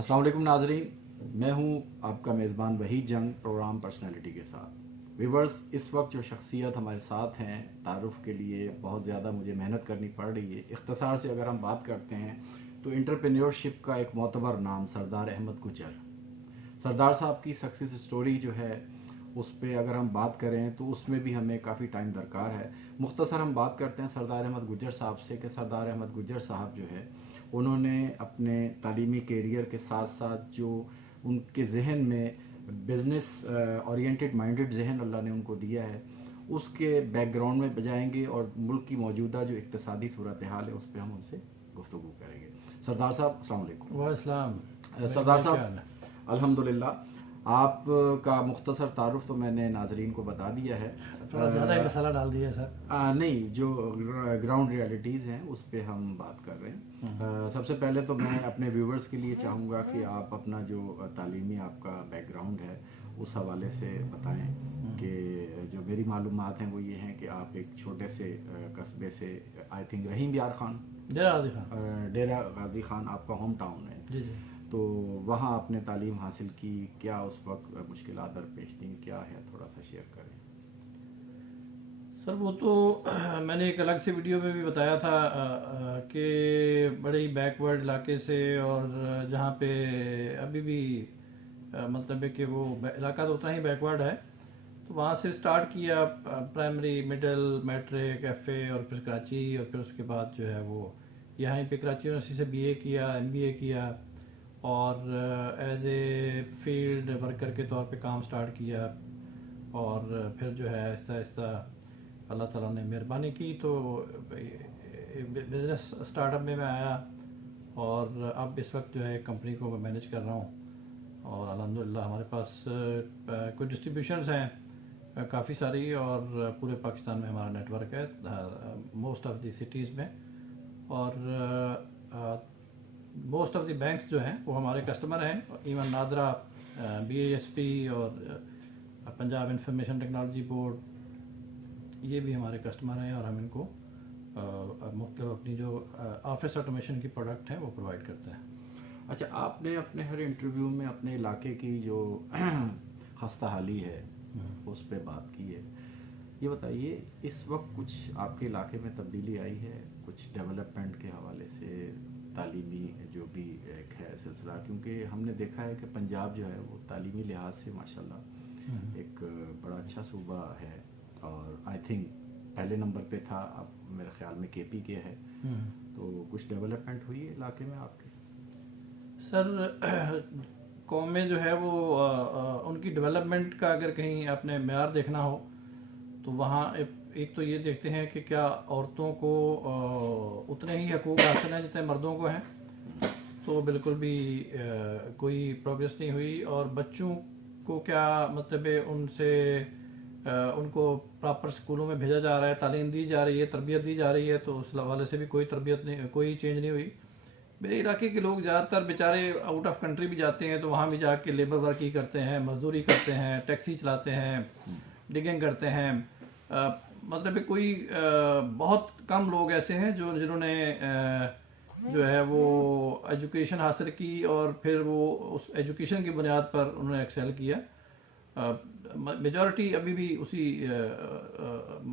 अस्सलाम वालेकुम नाजरीन, मैं हूं आपका मेज़बान वहीद जंग प्रोग्राम पर्सनालिटी के साथ। व्यूवर्स, इस वक्त जो शख्सियत हमारे साथ हैं तारुफ के लिए बहुत ज़्यादा मुझे मेहनत करनी पड़ रही है। इख्तिसार से अगर हम बात करते हैं तो एंटरप्रेन्योरशिप का एक मोतबर नाम सरदार अहमद गुजर। सरदार साहब की सक्सेस स्टोरी जो है उस पर अगर हम बात करें तो उसमें भी हमें काफ़ी टाइम दरकार है। मुख्तसर हम बात करते हैं सरदार अहमद गुजर साहब से कि सरदार अहमद गुजर साहब जो है उन्होंने अपने तालीमी कैरियर के साथ साथ जो उनके जहन में बिज़नेस ओरिएंटेड माइंडेड जहन अल्लाह ने उनको दिया है उसके बैकग्राउंड में बजाएंगे और मुल्क की मौजूदा जो इक्तसादी सूरत हाल है उस पर हम उनसे गुफ्तगू करेंगे। सरदार साहब अस्सलाम वालेकुम। वालेकुम। सरदार साहब अल्हम्दुलिल्लाह, आपका मुख्तसर तारुफ तो मैंने नाजरीन को बता दिया है। थोड़ा ज़्यादा ही मसाला डाल दिया सर। नहीं, जो ग्राउंड रियलिटीज़ हैं उस पर हम बात कर रहे हैं। सबसे पहले तो मैं अपने व्यूवर्स के लिए चाहूँगा कि आप अपना जो तालीमी आपका बैकग्राउंड है उस हवाले से बताएं कि जो मेरी मालूमात हैं वो ये हैं कि आप एक छोटे से कस्बे से, आई थिंक रहीम यार खान, डेरा गाजी खान आपका होम टाउन है। जी जी। तो वहाँ आपने तालीम हासिल की, क्या उस वक्त मुश्किलात दरपेश थी, क्या है, थोड़ा सा शेयर करें। सर वो तो मैंने एक अलग से वीडियो में भी बताया था कि बड़े ही बैकवर्ड इलाके से, और जहाँ पे अभी भी मतलब है कि वो इलाका तो उतना ही बैकवर्ड है, तो वहाँ से स्टार्ट किया प्राइमरी मिडिल मैट्रिक एफए और फिर कराची, और फिर उसके बाद जो है वो यहाँ पे कराची यूनिवर्सिटी से बीए किया, एमबीए किया, और एज ए फील्ड वर्कर के तौर पे काम स्टार्ट किया, और फिर जो है आहिस्ता आहिस्ता अल्लाह ताला ने मेहरबानी की तो बिज़नेस स्टार्टअप में मैं आया, और अब इस वक्त जो है कंपनी को मैं मैनेज कर रहा हूँ, और अल्हम्दुलिल्लाह हमारे पास कुछ डिस्ट्रीब्यूशंस हैं काफ़ी सारी, और पूरे पाकिस्तान में हमारा नेटवर्क है मोस्ट ऑफ द सिटीज़ में, और मोस्ट ऑफ द बैंक्स जो हैं वो हमारे कस्टमर हैं। इवन नादरा, बीएएसपी और पंजाब इंफॉर्मेशन टेक्नोलॉजी बोर्ड, ये भी हमारे कस्टमर हैं, और हम इनको मुख्तलिफ अपनी जो ऑफिस ऑटोमेशन की प्रोडक्ट हैं वो प्रोवाइड करते हैं। अच्छा, आपने अपने हर इंटरव्यू में अपने इलाके की जो खस्ता हाली है उस पर बात की है। ये बताइए, इस वक्त कुछ आपके इलाके में तब्दीली आई है, कुछ डेवलपमेंट के हवाले से, तालीमी जो भी एक है सिलसिला, क्योंकि हमने देखा है कि पंजाब जो है वो तालीमी लिहाज से माशाल्लाह एक बड़ा अच्छा सूबा है, और आई थिंक पहले नंबर पे था, अब मेरे ख्याल में केपी के है। तो कुछ डेवलपमेंट हुई है इलाके में आपके? सर कौम में जो है वो उनकी डेवलपमेंट का अगर कहीं आपने मेयार देखना हो तो वहाँ एक तो ये देखते हैं कि क्या औरतों को उतने ही हकूक़ हासिल हैं जितने मर्दों को हैं, तो बिल्कुल भी कोई प्रोग्रेस नहीं हुई। और बच्चों को क्या मतलब है, उनसे उनको प्रॉपर स्कूलों में भेजा जा रहा है, तालीम दी जा रही है, तरबियत दी जा रही है, तो उस हवाले से भी कोई तरबियत नहीं, कोई चेंज नहीं हुई। मेरे इलाके के लोग ज़्यादातर बेचारे आउट ऑफ कंट्री भी जाते हैं, तो वहाँ भी जाके लेबर वर्क ही करते हैं, मजदूरी करते हैं, टैक्सी चलाते हैं, डिगिंग करते हैं। मतलब है कोई बहुत कम लोग ऐसे हैं जो जिन्होंने जो है वो एजुकेशन हासिल की, और फिर वो उस एजुकेशन की बुनियाद पर उन्होंने एक्सेल किया। मेजॉरिटी अभी भी उसी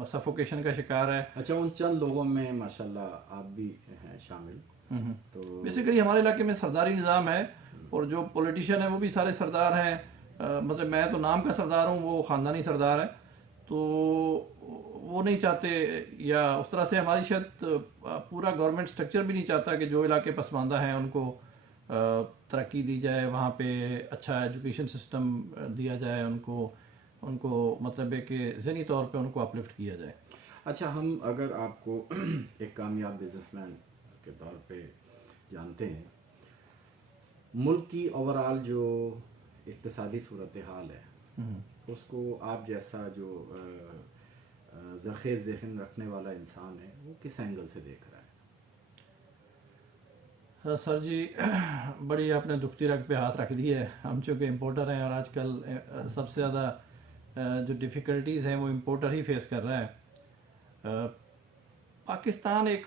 सफोकेशन का शिकार है। अच्छा, उन चंद लोगों में माशाल्लाह आप भी हैं शामिल। तो बेसिकली हमारे इलाके में सरदारी निज़ाम है, और जो पॉलिटिशियन है वो भी सारे सरदार हैं। मतलब मैं तो नाम का सरदार हूँ, वो ख़ानदानी सरदार है, तो वो नहीं चाहते, या उस तरह से हमारी शायद पूरा गवर्नमेंट स्ट्रक्चर भी नहीं चाहता कि जो इलाके पसमानदा हैं उनको तरक्की दी जाए, वहाँ पे अच्छा एजुकेशन सिस्टम दिया जाए, उनको मतलब है कि ज़हनी तौर पे उनको अपलिफ्ट किया जाए। अच्छा, हम अगर आपको एक कामयाब बिजनेसमैन के तौर पे जानते हैं, मुल्क की ओवरऑल जो इक्तसादी सूरत हाल है उसको आप जैसा जो ज़रख़ेज़ ज़हन रखने वाला इंसान है वो किस एंगल से देख रहा है? सर जी बड़ी आपने दुखती रग पे हाथ रख दी है। हम चूँकि इम्पोर्टर हैं, और आजकल सबसे ज़्यादा जो डिफ़िकल्टीज़ हैं वो इम्पोर्टर ही फेस कर रहा है। पाकिस्तान एक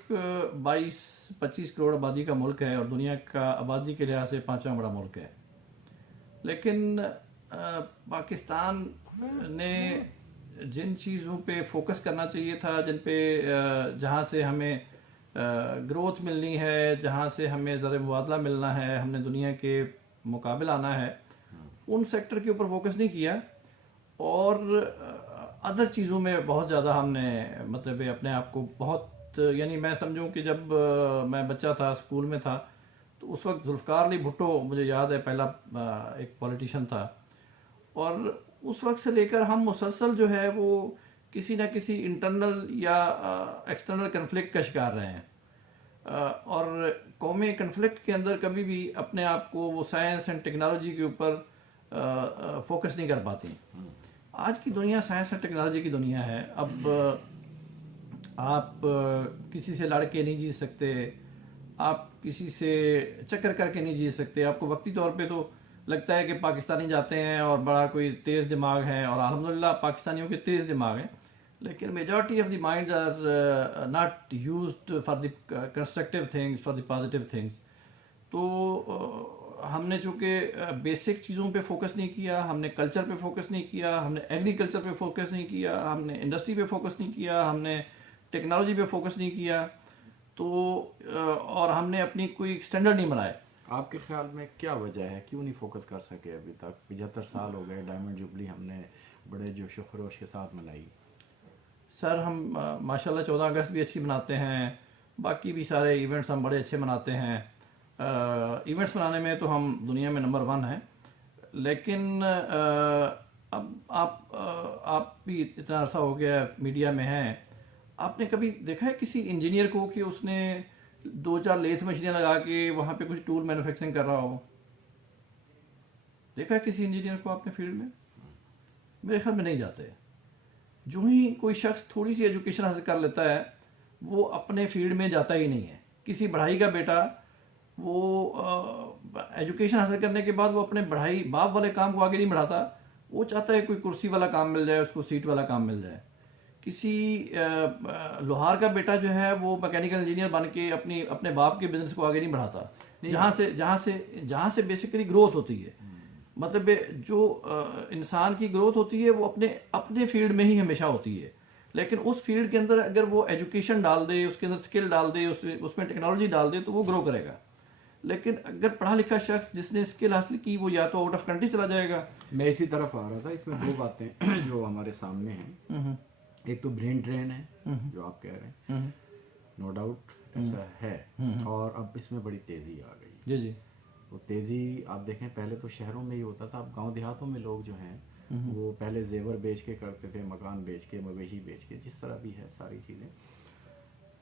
22-25 करोड़ आबादी का मुल्क है और दुनिया का आबादी के लिहाज से 5वां बड़ा मुल्क है। लेकिन पाकिस्तान ने जिन चीज़ों पे फोकस करना चाहिए था, जिन पे जहाँ से हमें ग्रोथ मिलनी है, जहाँ से हमें ज़र मुबादला मिलना है, हमने दुनिया के मुकाबले आना है, उन सेक्टर के ऊपर फोकस नहीं किया और अदर चीज़ों में बहुत ज़्यादा हमने मतलब अपने आप को बहुत, यानी मैं समझूं कि जब मैं बच्चा था, स्कूल में था, तो उस वक्त जुल्फ़िकार अली भुट्टो मुझे याद है पहला एक पॉलिटिशियन था, और उस वक्त से लेकर हम मुसलसल जो है वो किसी ना किसी इंटरनल या एक्सटर्नल कन्फ्लिक्ट का शिकार रहे हैं। और कौमी कन्फ्लिक्ट के अंदर कभी भी अपने आप को वो साइंस एंड टेक्नोलॉजी के ऊपर फोकस नहीं कर पाती। आज की दुनिया साइंस एंड टेक्नोलॉजी की दुनिया है। अब आप किसी से लड़ के नहीं जीत सकते, आप किसी से चक्कर करके नहीं जीत सकते। आपको वक्ती तौर पे तो लगता है कि पाकिस्तानी जाते हैं और बड़ा कोई तेज़ दिमाग है, और अल्हम्दुलिल्लाह पाकिस्तानियों के तेज़ दिमाग हैं, लेकिन majority of the minds are not used for the constructive things, for the positive things. तो हमने चूँकि बेसिक चीज़ों पे फोकस नहीं किया, हमने कल्चर पे फोकस नहीं किया, हमने एग्रीकल्चर पे फोकस नहीं किया, हमने इंडस्ट्री पे फोकस नहीं किया, हमने टेक्नोलॉजी पे फोकस नहीं किया, तो और हमने अपनी कोई स्टैंडर्ड नहीं बनाए। आपके ख्याल में क्या वजह है, क्यों नहीं फोकस कर सके अभी तक? 75 साल हो गए, डायमंड जुबली हमने बड़े जोशो खरोश के साथ मनाई। सर हम माशाल्लाह 14 अगस्त भी अच्छी मनाते हैं, बाकी भी सारे इवेंट्स हम बड़े अच्छे मनाते हैं। इवेंट्स मनाने में तो हम दुनिया में नंबर 1 हैं, लेकिन अब आप भी इतना अरसा हो गया मीडिया में हैं, आपने कभी देखा है किसी इंजीनियर को कि उसने 2-4 लेथ मशीनें लगा के वहाँ पे कुछ टूल मैन्युफैक्चरिंग कर रहा हो? देखा है किसी इंजीनियर को आपने फील्ड में? मेरे ख्याल में नहीं जाते। जो ही कोई शख्स थोड़ी सी एजुकेशन हासिल कर लेता है, वो अपने फील्ड में जाता ही नहीं है। किसी बढ़ाई का बेटा वो एजुकेशन हासिल करने के बाद वो अपने बढ़ाई बाप वाले काम को आगे नहीं बढ़ाता, वो चाहता है कोई कुर्सी वाला काम मिल जाए, उसको सीट वाला काम मिल जाए। किसी लोहार का बेटा जो है वो मैकेनिकल इंजीनियर बन के अपने बाप के बिजनेस को आगे नहीं बढ़ाता, जहाँ से बेसिकली ग्रोथ होती है। मतलब जो इंसान की ग्रोथ होती है वो अपने फील्ड में ही हमेशा होती है, लेकिन उस फील्ड के अंदर अगर वो एजुकेशन डाल दे, उसके अंदर स्किल डाल दे, उसमें टेक्नोलॉजी डाल दे, तो वो ग्रो करेगा। लेकिन अगर पढ़ा लिखा शख्स जिसने स्किल हासिल की, वो या तो आउट ऑफ कंट्री चला जाएगा। मैं इसी तरफ आ रहा था। इसमें 2 बातें जो हमारे सामने हैं। एक तो ब्रेन ड्रेन है, जो आप कह रहे हैं, नो डाउट ऐसा है, और अब इसमें बड़ी तेजी आ गई। जी जी। वो तेजी आप देखें, पहले तो शहरों में ही होता था, अब गांव देहातों में लोग जो हैं वो पहले जेवर बेच के करते थे, मकान बेच के, मवेशी बेच के, जिस तरह भी है सारी चीज़ें।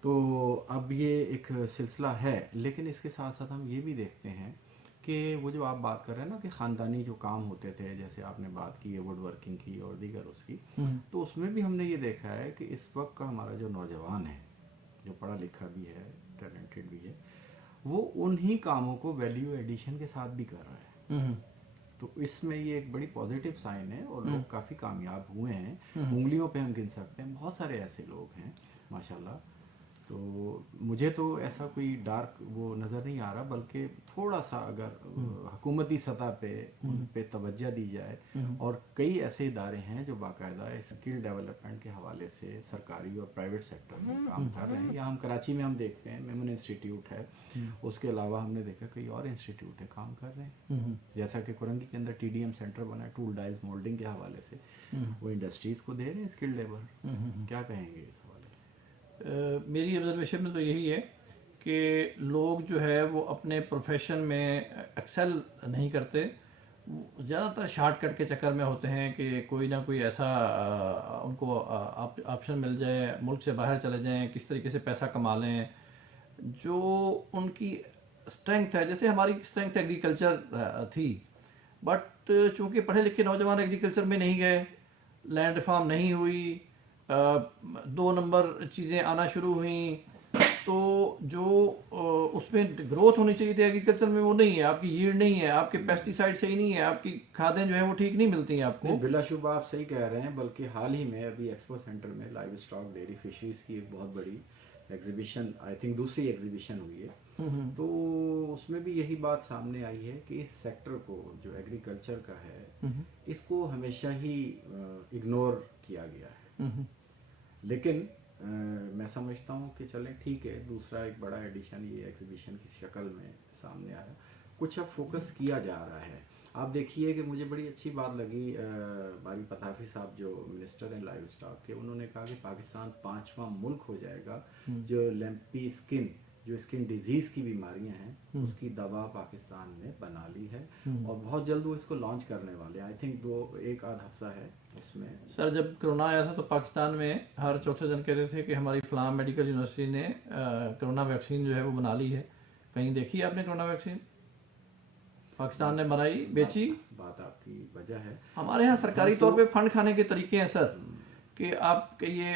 तो अब ये एक सिलसिला है, लेकिन इसके साथ साथ हम ये भी देखते हैं कि वो जो आप बात कर रहे हैं ना कि ख़ानदानी जो काम होते थे, जैसे आपने बात की है वुड वर्किंग की और दीगर उसकी, तो उसमें भी हमने ये देखा है कि इस वक्त का हमारा जो नौजवान है, जो पढ़ा लिखा भी है, टैलेंटेड भी है, वो उन्हीं कामों को वैल्यू एडिशन के साथ भी कर रहा है। तो इसमें ये एक बड़ी पॉजिटिव साइन है, और लोग काफ़ी कामयाब हुए हैं। उंगलियों पे हम गिन सकते हैं, बहुत सारे ऐसे लोग हैं माशाल्लाह। तो मुझे तो ऐसा कोई डार्क वो नज़र नहीं आ रहा, बल्कि थोड़ा सा अगर हुकूमती सतह पे उन पे तवज्जो दी जाए, और कई ऐसे इदारे हैं जो बाकायदा स्किल डेवलपमेंट के हवाले से सरकारी और प्राइवेट सेक्टर में काम कर रहे हैं। यहाँ हम कराची में हम देखते हैं मेमन इंस्टीट्यूट है, उसके अलावा हमने देखा कई और इंस्टीट्यूट है काम कर रहे हैं। जैसा कि कुरंगी के अंदर TDM सेंटर बना है, टूल डाइज मोल्डिंग के हवाले से, वो इंडस्ट्रीज़ को दे रहे हैं स्किल लेबर। क्या कहेंगे इस हवाले? मेरी ऑब्जर्वेशन में तो यही है कि लोग जो है वो अपने प्रोफेशन में एक्सेल नहीं करते, ज़्यादातर शॉर्टकट के चक्कर में होते हैं कि कोई ना कोई ऐसा उनको ऑप्शन मिल जाए, मुल्क से बाहर चले जाएं, किस तरीके से पैसा कमा लें, जो उनकी स्ट्रेंथ है। जैसे हमारी स्ट्रेंथ एग्रीकल्चर थी, बट चूँकि पढ़े लिखे नौजवान एग्रीकल्चर में नहीं गए, लैंड रिफॉर्म नहीं हुई, 2 नंबर चीज़ें आना शुरू हुई, तो जो उसमें ग्रोथ होनी चाहिए थी एग्रीकल्चर में वो नहीं है। आपकी यील्ड नहीं है, आपके पेस्टिसाइड सही नहीं है, आपकी खादें जो है वो ठीक नहीं मिलती हैं आपको। बिलाशुबा आप सही कह रहे हैं, बल्कि हाल ही में अभी एक्सपो सेंटर में लाइव स्टॉक डेयरी फिशरीज की एक बहुत बड़ी एग्जीबिशन, आई थिंक दूसरी एग्जीबिशन हुई है, तो उसमें भी यही बात सामने आई है कि इस सेक्टर को जो एग्रीकल्चर का है इसको हमेशा ही इग्नोर किया गया है। लेकिन मैं समझता हूँ कि चलें ठीक है, दूसरा एक बड़ा एडिशन ये एग्जीबिशन की शक्ल में सामने आया, कुछ अब फोकस किया जा रहा है। आप देखिए कि मुझे बड़ी अच्छी बात लगी, बारी पताफी साहब जो मिनिस्टर हैं लाइव स्टॉक के, उन्होंने कहा कि पाकिस्तान 5वां मुल्क हो जाएगा जो लैम्पी स्किन, जो स्किन डिजीज़ की बीमारियां हैं उसकी दवा पाकिस्तान ने बना ली है और बहुत जल्द वो इसको लॉन्च करने वाले हैं। आई थिंक एक आध हफ्ता है उसमें। सर जब कोरोना आया था तो पाकिस्तान में हर चौथे दिन कहते थे कि हमारी फलां मेडिकल यूनिवर्सिटी ने कोरोना वैक्सीन जो है वो बना ली है। कहीं देखी आपने कोरोना वैक्सीन? पाकिस्तान ने बनाई, बेची। बात आपकी वजह है। हमारे यहाँ सरकारी तौर पे फंड खाने के तरीके हैं सर, कि आप ये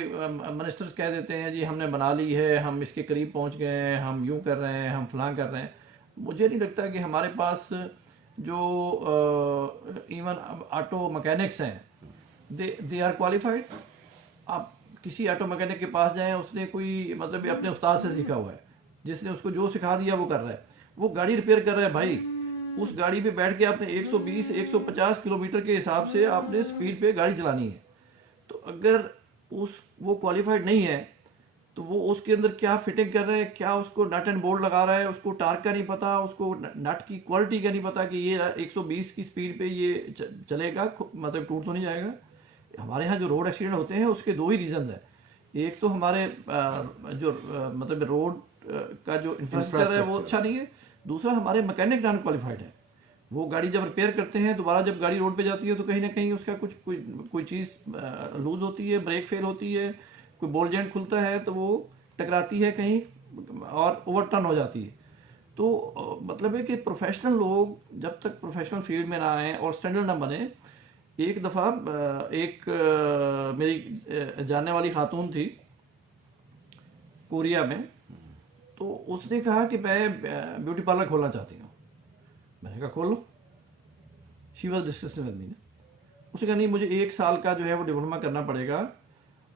मिनिस्टर्स कह देते हैं जी हमने बना ली है, हम इसके करीब पहुंच गए हैं, हम यूं कर रहे हैं, हम फलां कर रहे हैं। मुझे नहीं लगता कि हमारे पास जो इवन ऑटो मैकेनिक्स हैं दे आर क्वालिफाइड। आप किसी ऑटो मैकेनिक के पास जाएं, उसने कोई मतलब अपने उस्ताद से सीखा हुआ है, जिसने उसको जो सिखा दिया वो कर रहा है, वो गाड़ी रिपेयर कर रहा है। भाई उस गाड़ी पे बैठ के आपने 120 150 किलोमीटर के हिसाब से आपने स्पीड पे गाड़ी चलानी है। तो अगर वो क्वालिफाइड नहीं है तो वो उसके अंदर क्या फिटिंग कर रहा है, क्या उसको नट एंड बोल्ट लगा रहा है, उसको टार्क का नहीं पता, उसको नट की क्वालिटी का नहीं पता कि ये 120 की स्पीड पे ये चलेगा, मतलब टूट तो नहीं जाएगा। हमारे यहाँ जो रोड एक्सीडेंट होते हैं उसके दो ही रीज़न है। एक तो हमारे मतलब रोड का जो इंफ्रास्ट्रक्चर है वो अच्छा नहीं है, दूसरा हमारे मैकेनिक नॉन क्वालिफाइड है। वो गाड़ी जब रिपेयर करते हैं, दोबारा जब गाड़ी रोड पे जाती है तो कहीं ना कहीं उसका कोई चीज़ लूज होती है, ब्रेक फेल होती है, कोई बॉल जॉइंट खुलता है तो वो टकराती है कहीं और ओवरटर्न हो जाती है। तो मतलब है कि प्रोफेशनल लोग जब तक प्रोफेशनल फील्ड में ना आए और स्टैंडर्ड ना बने। एक दफ़ा मेरी जानने वाली खातून थी कोरिया में, तो उसने कहा कि मैं ब्यूटी पार्लर खोलना चाहती हूँ। मैंने कहा खोल लो। She was discussing with me. उसने कहा नहीं, मुझे 1 साल का जो है वो डिप्लोमा करना पड़ेगा,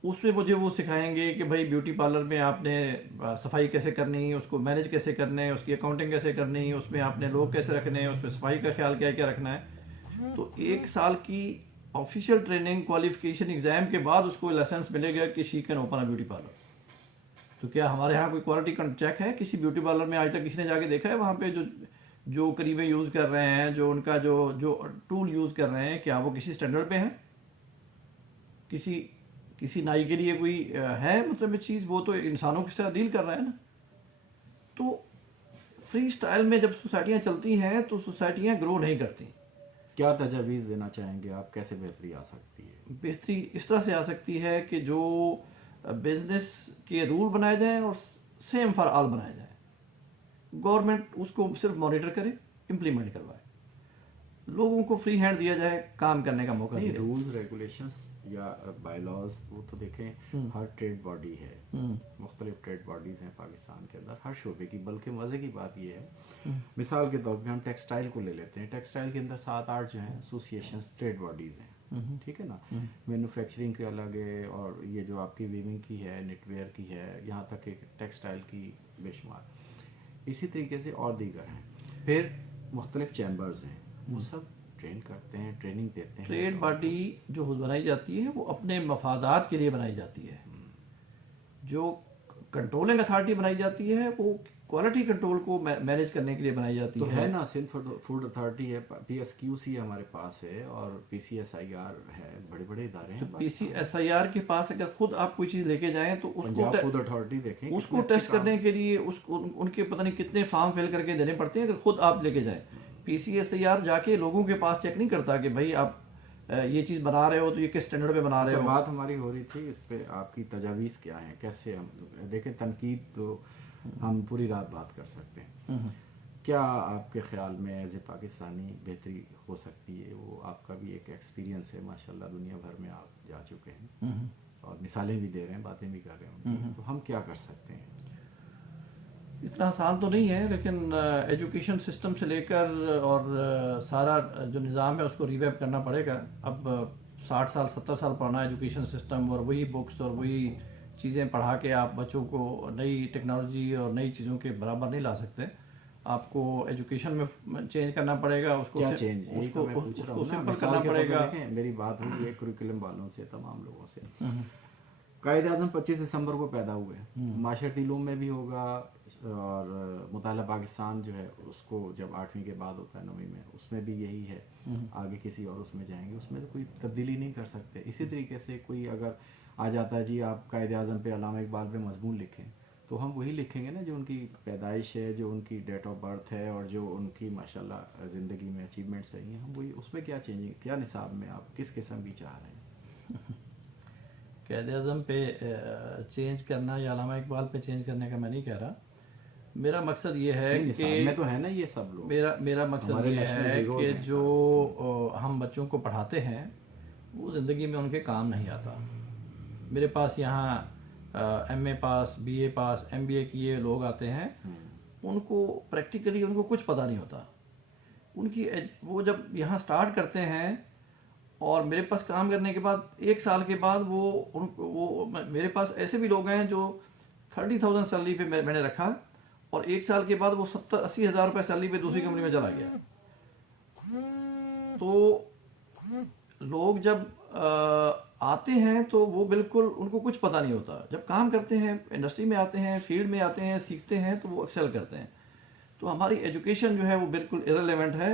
उसमें मुझे वो सिखाएंगे कि भाई ब्यूटी पार्लर में आपने सफाई कैसे करनी है, उसको मैनेज कैसे करना है, उसकी अकाउंटिंग कैसे करनी है, उसमें आपने लोग कैसे रखने हैं, उसमें सफाई का ख्याल क्या क्या रखना है। तो 1 साल की ऑफिशियल ट्रेनिंग क्वालिफिकेशन एग्जाम के बाद उसको लाइसेंस मिलेगा कि she can open a beauty parlour. तो क्या हमारे यहाँ कोई क्वालिटी चेक है? किसी ब्यूटी पार्लर में आज तक किसी ने जाके देखा है वहाँ पे जो करीबें यूज़ कर रहे हैं, जो उनका जो टूल यूज़ कर रहे हैं, क्या वो किसी स्टैंडर्ड पे हैं? किसी नाई के लिए कोई है मतलब ये चीज़? वो तो इंसानों के साथ डील कर रहा है ना। तो फ्री स्टाइल में जब सोसाइटियाँ चलती हैं तो सोसाइटियाँ ग्रो नहीं करती। क्या तजवीज़ देना चाहेंगे आप, कैसे बेहतरी आ सकती है? बेहतरी इस तरह से आ सकती है कि जो बिजनेस के रूल बनाए जाएं और सेम फॉर ऑल बनाए जाएं। गवर्नमेंट उसको सिर्फ मॉनिटर करे, इम्प्लीमेंट करवाए, लोगों को फ्री हैंड दिया जाए, काम करने का मौका दिया। रूल्स रेगुलेशंस या बायलॉज वो तो देखें, हर ट्रेड बॉडी है, मुख्तलिफ ट्रेड बॉडीज़ हैं पाकिस्तान के अंदर हर शोबे की। बल्कि मज़े की बात यह है, मिसाल के तौर पे हम टेक्सटाइल को ले लेते हैं। टेक्सटाइल के अंदर 7-8 जो हैं एसोसिएशंस ट्रेड बॉडीज़ हैं, ठीक है ना। मैन्युफैक्चरिंग के अलग है, और ये जो आपकी वीविंग की है, निटवेयर की है, यहाँ तक कि टेक्सटाइल की बेशुमार, इसी तरीके से और दीगर हैं। फिर मुख्तलिफ चैम्बर्स हैं, वो सब ट्रेन करते हैं, ट्रेनिंग देते हैं। ट्रेड बॉडी जो बनाई जाती है वो अपने मफादात के लिए बनाई जाती है। जो कंट्रोलिंग अथॉरिटी बनाई जाती है वो क्वालिटी कंट्रोल को मैनेज करने के लिए बनाई जाती तो है ना। सिंध फूड अथॉरिटी है, PSQC हमारे पास है, और PCSIR है, बड़े बड़े इदारे हैं। तो PCSIR के पास अगर खुद आप कोई चीज़ लेके जाएं तो उसको फूड अथॉरिटी देखें, उसको टेस्ट करने के लिए उनके पता नहीं कितने फॉर्म फिल करके देने पड़ते हैं। अगर खुद आप लेके जाएं, PCSIR जाके लोगों के पास चेक नहीं करता कि भाई आप ये चीज़ बना रहे हो तो ये किस स्टैंडर्ड पे बना रहे हो। बात हमारी हो रही थी इस पे, आपकी तजावीज़ क्या है, कैसे हम देखें। तनकीद तो हम पूरी रात बात कर सकते हैं। क्या आपके ख्याल में एज ए पाकिस्तानी बेहतरी हो सकती है? वो आपका भी एक एक्सपीरियंस है माशाल्लाह, दुनिया भर में आप जा चुके हैं और मिसालें भी दे रहे हैं, बातें भी कर रहे हैं। तो हम क्या कर सकते हैं? इतना आसान तो नहीं है, लेकिन एजुकेशन सिस्टम से लेकर और सारा जो निज़ाम है उसको रिवैप करना पड़ेगा। अब 60 साल 70 साल पुराना एजुकेशन सिस्टम और वही बुक्स और वही चीज़ें पढ़ा के आप बच्चों को नई टेक्नोलॉजी और नई चीज़ों के बराबर नहीं ला सकते। आपको एजुकेशन में चेंज करना पड़ेगा, उसको क्या चेंज, यही उसको तो मैं पूछ रहा उसको हूँ ना। सिंपल मिसाल करना के तौर पे पड़ेगा। देखें, मेरी बात हुई है कुरिकुलम वालों से, तमाम लोगों से। कायदे आज़म 25 दिसंबर को पैदा हुए, माशरती इल्म में भी होगा, और मुताला पाकिस्तान जो है उसको जब 8वीं के बाद होता है 9वीं में, उसमें भी यही है। आगे किसी और उसमें जाएंगे, उसमें तो कोई तब्दीली नहीं कर सकते। इसी तरीके से कोई अगर आ जाता है जी आप कायदे आज़म पे, अल्लामा इकबाल पे मजमून लिखें, तो हम वही लिखेंगे ना जो उनकी पैदाइश है, जो उनकी डेट ऑफ बर्थ है, और जो उनकी माशाल्लाह ज़िंदगी में अचीवमेंट्स रही हैं, हम वही। उसमें क्या चेंजिंग, क्या निसाब में आप किस किस्म की चाह रहे हैं? कायदे आज़म पे चेंज करना या अल्लामा इकबाल पे चेंज करने का मैं नहीं कह रहा। मेरा मकसद ये है नहीं, निसाब कि में तो है ना ये सब लोग, मेरा मकसद हमारे ये नेशनल है हीरोज कि हैं। जो हम बच्चों को पढ़ाते हैं वो ज़िंदगी में उनके काम नहीं आता। मेरे पास यहाँ एमए पास, बीए पास, एमबीए किए लोग आते हैं, उनको प्रैक्टिकली उनको कुछ पता नहीं होता। वो जब यहाँ स्टार्ट करते हैं और मेरे पास काम करने के बाद 1 साल के बाद मेरे पास ऐसे भी लोग हैं जो 30,000 सैलरी पे मैंने रखा, और 1 साल के बाद वो 70-80 हज़ार रुपये सैलरी पे दूसरी कंपनी में चला गया। तो लोग जब आते हैं तो वो बिल्कुल उनको कुछ पता नहीं होता। जब काम करते हैं, इंडस्ट्री में आते हैं, फील्ड में आते हैं, सीखते हैं, तो वो एक्सेल करते हैं। तो हमारी एजुकेशन जो है वो बिल्कुल इरेलेवेंट है।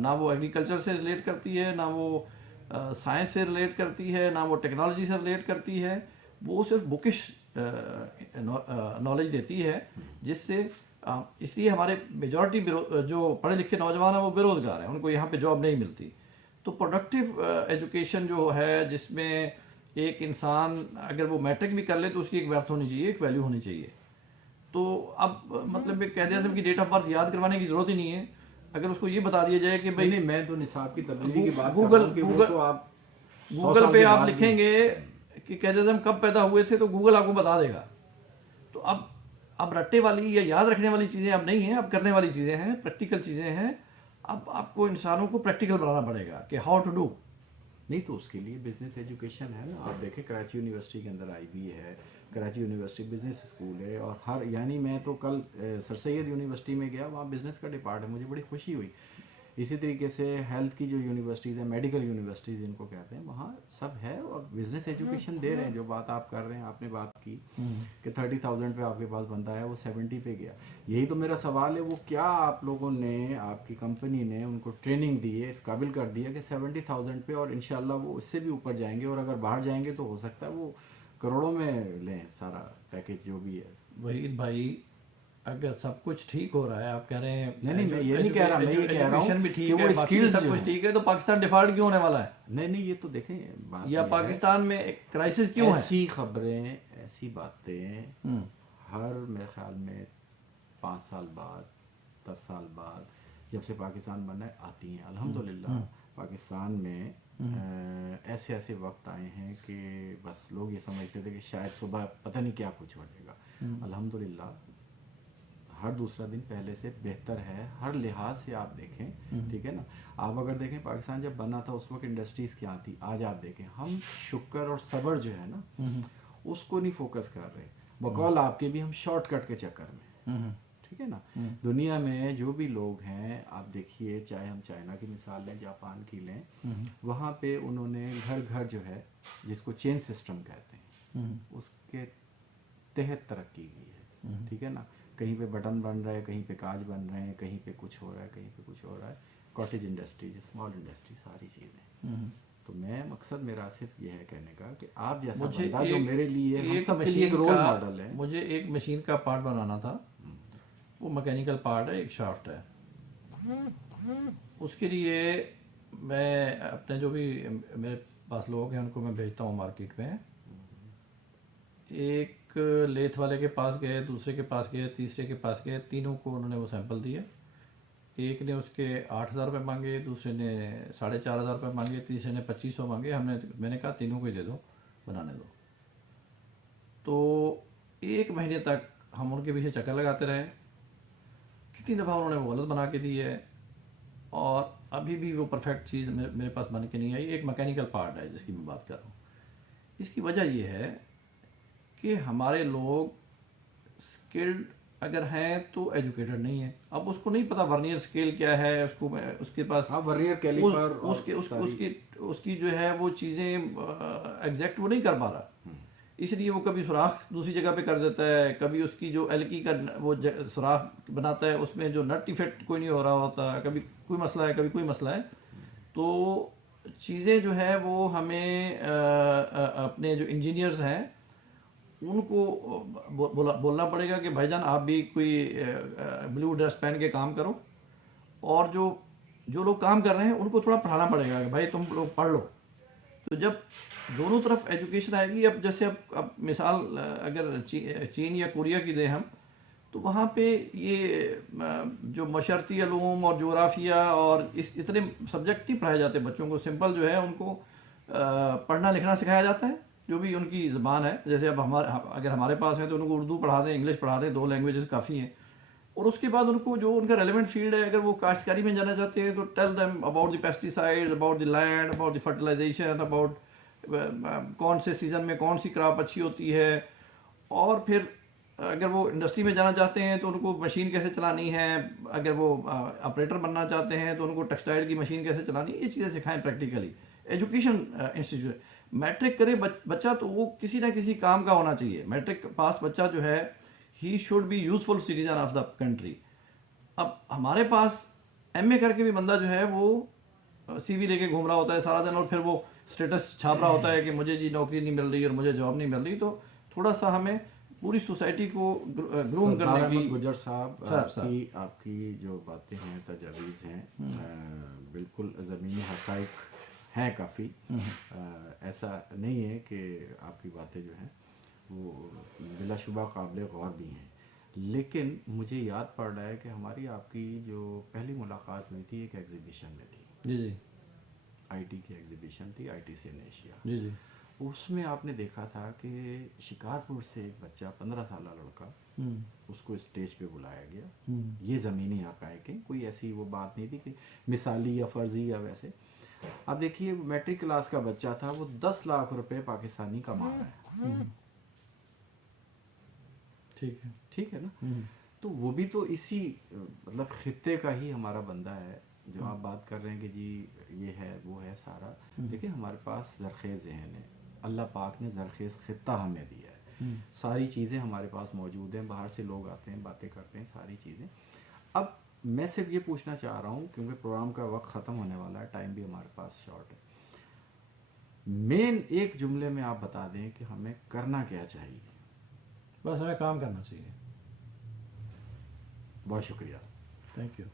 ना वो एग्रीकल्चर से रिलेट करती है, ना वो साइंस से रिलेट करती है, ना वो टेक्नोलॉजी से रिलेट करती है। वो सिर्फ बुकिश नॉलेज देती है, जिससे इसलिए हमारे मेजॉरिटी जो पढ़े लिखे नौजवान हैं वो बेरोज़गार हैं, उनको यहाँ पे जॉब नहीं मिलती। तो प्रोडक्टिव एजुकेशन जो है, जिसमें एक इंसान अगर वो मैट्रिक भी कर ले तो उसकी एक वर्थ होनी चाहिए, एक वैल्यू होनी चाहिए। तो अब मतलब कायदे आज़म की डेट ऑफ बर्थ याद करवाने की ज़रूरत ही नहीं है। अगर उसको ये बता दिया जाए कि भाई नहीं, मैं तो निसाब की तब्दीली की बात गूगल कर रहा हूं कि वो तो आप 100 गूगल साल पे के आप बाद भी- लिखेंगे कि कायदे आज़म कब पैदा हुए थे, तो गूगल आपको बता देगा। तो अब रट्टे वाली या याद रखने वाली चीज़ें अब नहीं हैं, अब करने वाली चीज़ें हैं, प्रैक्टिकल चीज़ें हैं। अब आपको इंसानों को प्रैक्टिकल बनाना पड़ेगा कि हाउ टू डू। नहीं, तो उसके लिए बिजनेस एजुकेशन है ना। आप देखें कराची यूनिवर्सिटी के अंदर आईबी है, कराची यूनिवर्सिटी बिजनेस स्कूल है, और हर यानी मैं तो कल सर सैयद यूनिवर्सिटी में गया, वहाँ बिजनेस का डिपार्ट है, मुझे बड़ी खुशी हुई। इसी तरीके से हेल्थ की जो यूनिवर्सिटीज़ हैं, मेडिकल यूनिवर्सिटीज़ जिनको कहते हैं, वहाँ सब है और बिजनेस एजुकेशन दे रहे हैं। जो बात आप कर रहे हैं, आपने बात की कि 30,000 पे आपके पास बंदा है, वो 70 पे गया। यही तो मेरा सवाल है, वो क्या आप लोगों ने, आपकी कंपनी ने उनको ट्रेनिंग दी है, इस काबिल कर दिया कि 70,000 पे, और इंशाल्लाह वो इससे भी ऊपर जाएंगे, और अगर बाहर जाएंगे तो हो सकता है वो करोड़ों में लें सारा पैकेज जो भी है। वहीद भाई, अगर सब कुछ ठीक हो रहा है, आप कह रहे हैं नहीं, मैं ये नहीं कह रहा, मैं ये कह रहा हूँ भी कि ठीक वो है, बाकी skills सब जो कुछ हैं। ठीक है, तो पाकिस्तान डिफॉल्ट क्यों होने वाला है? नहीं, ये तो देखें बात या ये है, पाकिस्तान में एक क्राइसिस क्यों है? ऐसी खबरें, ऐसी बातें हर मेरे ख्याल में 5 साल बाद, 10 साल बाद, जब से पाकिस्तान बना है, आती हैं। अल्हम्दुलिल्लाह पाकिस्तान में ऐसे ऐसे वक्त आए हैं कि बस लोग ये समझते थे कि शायद सुबह पता नहीं क्या कुछ हो जाएगा। अल्हम्दुलिल्लाह हर दूसरा दिन पहले से बेहतर है, हर लिहाज से आप देखें, ठीक है ना। आप अगर देखें पाकिस्तान जब बना था उस वक्त इंडस्ट्रीज़ क्या थी, आज आप देखें हम शुक्र और सब्र जो है ना उसको नहीं फोकस कर रहे, बकौल आपके भी हम शॉर्टकट के चक्कर में, ठीक है ना। दुनिया में जो भी लोग हैं आप देखिए, चाहे हम चाइना की मिसाल लें, जापान की लें, वहाँ पे उन्होंने घर घर जो है जिसको चेन सिस्टम कहते हैं उसके तहत तरक्की की है, ठीक है ना। कहीं पे बटन बन रहा है, कहीं पे कांच बन रहे हैं, कहीं पे कुछ हो रहा है, कहीं पे कुछ हो रहा है। कॉटेज इंडस्ट्रीज, स्मॉल इंडस्ट्री, सारी चीज़ें। तो मैं मकसद मेरा सिर्फ ये है कहने का कि आप जैसा बंदा जो मेरे लिए, हम सब के लिए एक रोल मॉडल है। मुझे एक मशीन का पार्ट बनाना था, वो मैकेनिकल पार्ट है, एक शाफ्ट है। उसके लिए मैं अपने जो भी मेरे पास लोग हैं उनको मैं भेजता हूँ मार्केट में। एक लेथ वाले के पास गए, दूसरे के पास गए, तीसरे के पास गए, तीनों को उन्होंने वो सैंपल दिए। एक ने उसके 8,000 रुपये मांगे, दूसरे ने 4,500 रुपये मांगे, तीसरे ने 2,500 मांगे। मैंने कहा तीनों को ही दे दो, बनाने दो। तो 1 महीने तक हम उनके पीछे चक्कर लगाते रहे। कितनी दफ़ा उन्होंने वो गलत बना के दी है, और अभी भी वो परफेक्ट चीज़ मेरे पास बन के नहीं आई। एक मैकेनिकल पार्ट है जिसकी मैं बात कर रहा हूँ। इसकी वजह ये है कि हमारे लोग स्किल्ड अगर हैं तो एजुकेटेड नहीं है। अब उसको नहीं पता वर्नियर स्केल क्या है, उसको उसके पास हाँ, वर्नियर कैलिपर और उसकी जो है वो चीज़ें एग्जैक्ट वो नहीं कर पा रहा, इसलिए वो कभी सुराख दूसरी जगह पे कर देता है, कभी उसकी जो एलकी का वो सुराख बनाता है उसमें जो नट इफेक्ट कोई नहीं हो रहा होता, कभी कोई मसला है, कभी कोई मसला है। तो चीज़ें जो है वो हमें अपने जो इंजीनियर्स हैं उनको बोलना पड़ेगा कि भाईजान आप भी कोई ब्लू ड्रेस पहन के काम करो, और जो जो लोग काम कर रहे हैं उनको थोड़ा पढ़ाना पड़ेगा कि भाई तुम लोग पढ़ लो। तो जब दोनों तरफ एजुकेशन आएगी, अब जैसे अब मिसाल अगर चीन या कोरिया की दें हम, तो वहाँ पे ये जो मशरती अलूम और जोग्राफिया और इस इतने सब्जेक्ट नहीं पढ़ाए जाते बच्चों को, सिंपल जो है उनको पढ़ना लिखना सिखाया जाता है जो भी उनकी ज़बान है। जैसे अब अगर हमारे पास है तो उनको उर्दू पढ़ा दें, इंग्लिश पढ़ा दें, 2 लैंग्वेजेस काफ़ी हैं। और उसके बाद उनको जो उनका रेलेवेंट फील्ड है, अगर वो काश्तकारी में जाना चाहते हैं तो tell them about the pesticides, about the land, about the fertilization, about कौन से सीज़न में कौन सी क्रॉप अच्छी होती है। और फिर अगर वो इंडस्ट्री में जाना चाहते हैं तो उनको मशीन कैसे चलानी है, अगर वो ऑपरेटर बनना चाहते हैं तो उनको टेक्सटाइल की मशीन कैसे चलानी है, ये चीज़ें सिखाएं प्रैक्टिकली। एजुकेशन इंस्टीट्यूट मैट्रिक करे बच्चा तो वो किसी ना किसी काम का होना चाहिए। मैट्रिक पास बच्चा जो है he should be useful citizen of the country. अब हमारे पास एमए करके भी बंदा जो है वो सीवी लेके घूम रहा होता है सारा दिन, और फिर वो स्टेटस छाप रहा होता है कि मुझे जी नौकरी नहीं मिल रही और मुझे जॉब नहीं मिल रही। तो थोड़ा सा हमें पूरी सोसाइटी को ग्रूम करने की। गुजर साहब, आपकी जो बातें हैं, तजावीज़ हैं, बिल्कुल ज़मीनी हक़ाइक़ हैं काफ़ी। ऐसा नहीं है कि आपकी बातें जो हैं वो बिलाशुबा काबिल गौर भी हैं। लेकिन मुझे याद पड़ रहा है कि हमारी आपकी जो पहली मुलाकात हुई थी एक एग्जीबिशन में थी। जी जी, आईटी की एग्जीबिशन थी, ITC in एशिया। जी जी। उसमें आपने देखा था कि शिकारपुर से एक बच्चा 15 साल लड़का, उसको स्टेज पे बुलाया गया। ये ज़मीनी हक़ाइक़ हैं, कोई ऐसी वो बात नहीं थी कि मिसाली या फ़र्जी या वैसे। अब देखिए मैट्रिक क्लास का बच्चा था, वो 10 लाख रुपए पाकिस्तानी कमा रहा है। ठीक है ना। तो वो भी तो इसी मतलब खित्ते का ही हमारा बंदा है। जो आप बात कर रहे हैं कि जी ये है वो है सारा, देखिए हमारे पास ज़रख़ेज़ ज़हन है, अल्लाह पाक ने ज़रख़ेज़ खित्ता हमें दिया है, सारी चीज़ें हमारे पास मौजूद हैं, बाहर से लोग आते हैं बातें करते हैं सारी चीज़ें। अब मैं सिर्फ ये पूछना चाह रहा हूँ क्योंकि प्रोग्राम का वक्त ख़त्म होने वाला है, टाइम भी हमारे पास शॉर्ट है। मेन एक जुमले में आप बता दें कि हमें करना क्या चाहिए। बस हमें काम करना चाहिए। बहुत शुक्रिया। Thank you.